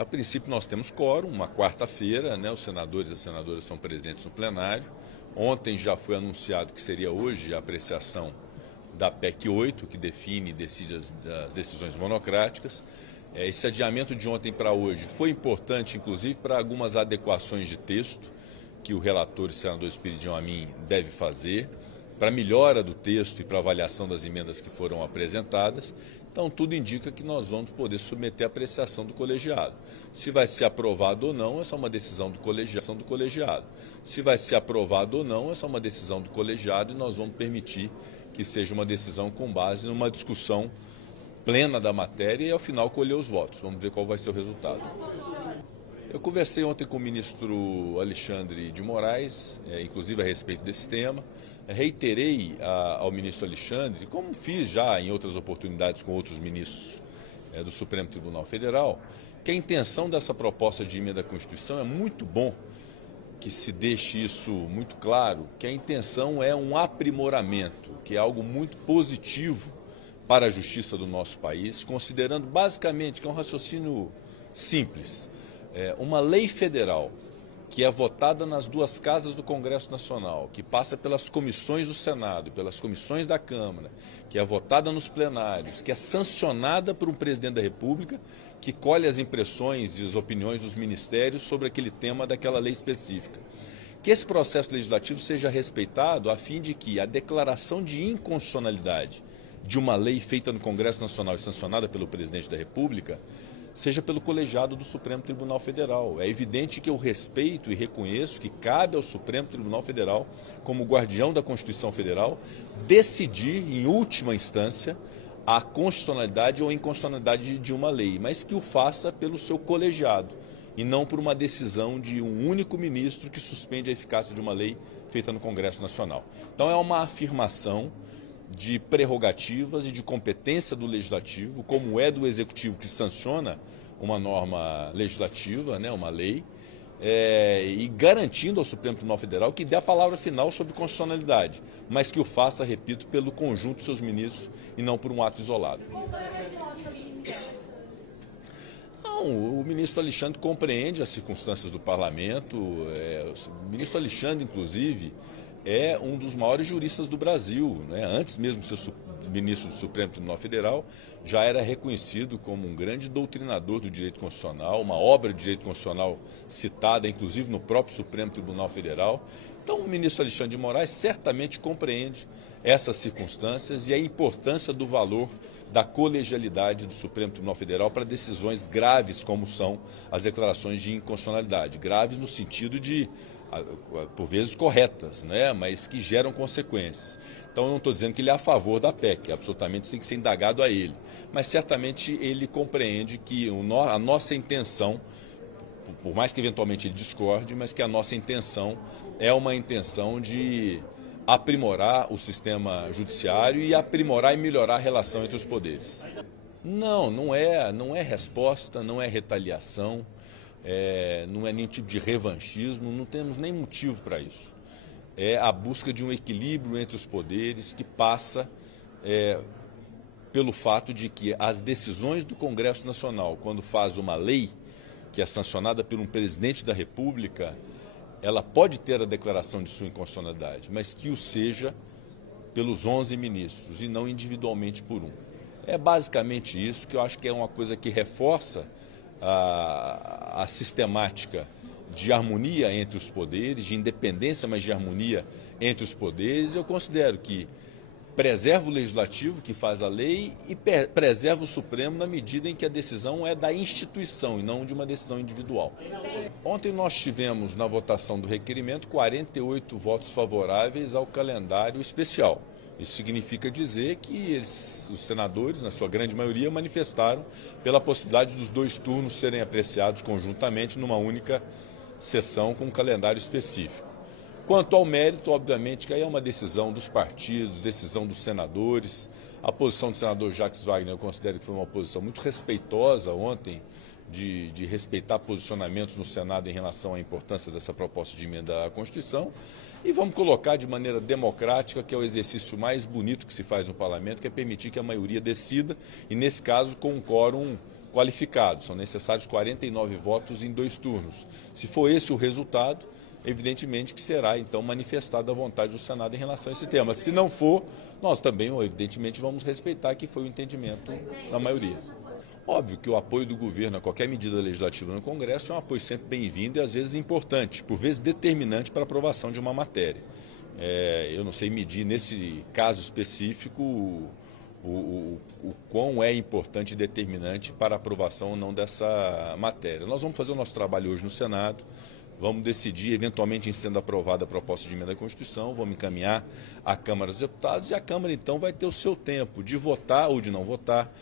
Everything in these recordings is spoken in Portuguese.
A princípio nós temos quórum, uma quarta-feira, né? Os senadores e as senadoras são presentes no plenário. Ontem já foi anunciado que seria hoje a apreciação da PEC 8, que define e decide as decisões monocráticas. Esse adiamento de ontem para hoje foi importante, inclusive, para algumas adequações de texto que o relator e senador Espiridião Amin deve fazer, para melhora do texto e para avaliação das emendas que foram apresentadas. Então, tudo indica que nós vamos poder submeter a apreciação do colegiado. Se vai ser aprovado ou não, essa é uma decisão do colegiado. Se vai ser aprovado ou não, essa é uma decisão do colegiado e nós vamos permitir que seja uma decisão com base numa discussão plena da matéria e, ao final, colher os votos. Vamos ver qual vai ser o resultado. Eu conversei ontem com o ministro Alexandre de Moraes, inclusive a respeito desse tema. Reiterei ao ministro Alexandre, como fiz já em outras oportunidades com outros ministros do Supremo Tribunal Federal, que a intenção dessa proposta de emenda à Constituição é muito bom que se deixe isso muito claro, que a intenção é um aprimoramento, que é algo muito positivo para a justiça do nosso país, considerando basicamente que é um raciocínio simples. Uma lei federal que é votada nas duas casas do Congresso Nacional, que passa pelas comissões do Senado e pelas comissões da Câmara, que é votada nos plenários, que é sancionada por um presidente da República, que colhe as impressões e as opiniões dos ministérios sobre aquele tema daquela lei específica. Que esse processo legislativo seja respeitado a fim de que a declaração de inconstitucionalidade de uma lei feita no Congresso Nacional e sancionada pelo presidente da República seja pelo colegiado do Supremo Tribunal Federal. É evidente que eu respeito e reconheço que cabe ao Supremo Tribunal Federal, como guardião da Constituição Federal, decidir, em última instância, a constitucionalidade ou inconstitucionalidade de uma lei, mas que o faça pelo seu colegiado e não por uma decisão de um único ministro que suspende a eficácia de uma lei feita no Congresso Nacional. Então é uma afirmação de prerrogativas e de competência do Legislativo, como é do Executivo que sanciona uma norma legislativa, né, uma lei, e garantindo ao Supremo Tribunal Federal que dê a palavra final sobre constitucionalidade, mas que o faça, repito, pelo conjunto dos seus ministros e não por um ato isolado. Não, o ministro Alexandre compreende as circunstâncias do parlamento, o ministro Alexandre, inclusive, é um dos maiores juristas do Brasil, né? Antes mesmo de ser ministro do Supremo Tribunal Federal, já era reconhecido como um grande doutrinador do direito constitucional, uma obra de direito constitucional citada, inclusive, no próprio Supremo Tribunal Federal. Então, o ministro Alexandre de Moraes certamente compreende essas circunstâncias e a importância do valor da colegialidade do Supremo Tribunal Federal para decisões graves, como são as declarações de inconstitucionalidade. Graves no sentido de, por vezes, corretas, né? Mas que geram consequências. Então, eu não estou dizendo que ele é a favor da PEC, absolutamente tem que ser indagado a ele. Mas, certamente, ele compreende que a nossa intenção, por mais que eventualmente ele discorde, mas que a nossa intenção é uma intenção de aprimorar o sistema judiciário e aprimorar e melhorar a relação entre os poderes. Não é resposta, não é retaliação. Não é nenhum tipo de revanchismo, não temos nem motivo para isso. É a busca de um equilíbrio entre os poderes que passa pelo fato de que as decisões do Congresso Nacional, quando faz uma lei que é sancionada por um presidente da República, ela pode ter a declaração de sua inconstitucionalidade, mas que o seja pelos 11 ministros e não individualmente por um. É basicamente isso, que eu acho que é uma coisa que reforça a sistemática de harmonia entre os poderes, de independência, mas de harmonia entre os poderes. Eu considero que preserva o Legislativo, que faz a lei, e preserva o Supremo na medida em que a decisão é da instituição e não de uma decisão individual. Ontem nós tivemos, na votação do requerimento, 48 votos favoráveis ao calendário especial. Isso significa dizer que os senadores, na sua grande maioria, manifestaram pela possibilidade dos 2 turnos serem apreciados conjuntamente numa única sessão com um calendário específico. Quanto ao mérito, obviamente, que aí é uma decisão dos partidos, decisão dos senadores. A posição do senador Jacques Wagner, eu considero que foi uma posição muito respeitosa ontem, de respeitar posicionamentos no Senado em relação à importância dessa proposta de emenda à Constituição. E vamos colocar de maneira democrática, que é o exercício mais bonito que se faz no parlamento, que é permitir que a maioria decida, e nesse caso com um quórum qualificado. São necessários 49 votos em 2 turnos. Se for esse o resultado, evidentemente que será, então, manifestada a vontade do Senado em relação a esse tema. Se não for, nós também, evidentemente, vamos respeitar que foi o entendimento da maioria. Óbvio que o apoio do governo a qualquer medida legislativa no Congresso é um apoio sempre bem-vindo e, às vezes, importante, por vezes determinante para a aprovação de uma matéria. Eu não sei medir, nesse caso específico, o quão é importante e determinante para a aprovação ou não dessa matéria. Nós vamos fazer o nosso trabalho hoje no Senado, vamos decidir, eventualmente, em sendo aprovada a proposta de emenda à Constituição, vamos encaminhar à Câmara dos Deputados e a Câmara, então, vai ter o seu tempo de votar ou de não votar,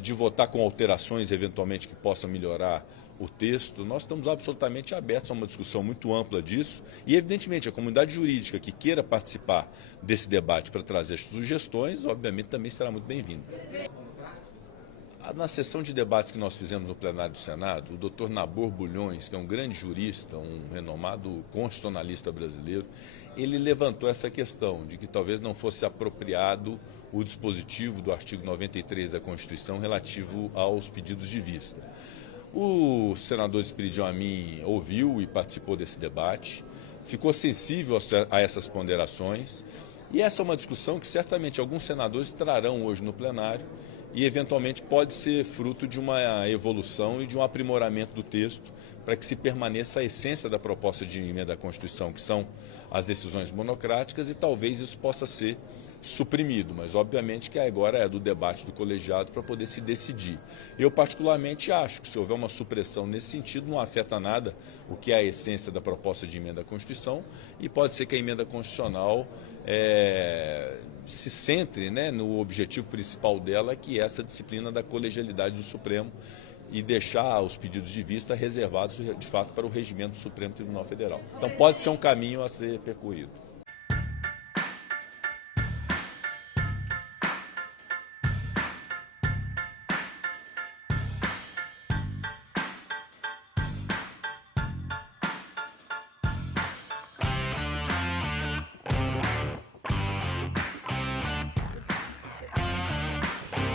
de votar com alterações, eventualmente, que possam melhorar o texto. Nós estamos absolutamente abertos a uma discussão muito ampla disso e, evidentemente, a comunidade jurídica que queira participar desse debate para trazer as sugestões, obviamente, também será muito bem-vinda. Na sessão de debates que nós fizemos no plenário do Senado, o doutor Nabor Bulhões, que é um grande jurista, um renomado constitucionalista brasileiro, ele levantou essa questão de que talvez não fosse apropriado o dispositivo do artigo 93 da Constituição relativo aos pedidos de vista. O senador Espiridião Amin ouviu e participou desse debate, ficou sensível a essas ponderações, e essa é uma discussão que certamente alguns senadores trarão hoje no plenário e, eventualmente, pode ser fruto de uma evolução e de um aprimoramento do texto para que se permaneça a essência da proposta de emenda à Constituição, que são as decisões monocráticas, e talvez isso possa ser suprimido, mas obviamente que agora é do debate do colegiado para poder se decidir. Eu particularmente acho que se houver uma supressão nesse sentido não afeta nada o que é a essência da proposta de emenda à Constituição e pode ser que a emenda constitucional se centre, né, no objetivo principal dela, que é essa disciplina da colegialidade do Supremo e deixar os pedidos de vista reservados de fato para o regimento do Supremo Tribunal Federal. Então pode ser um caminho a ser percorrido.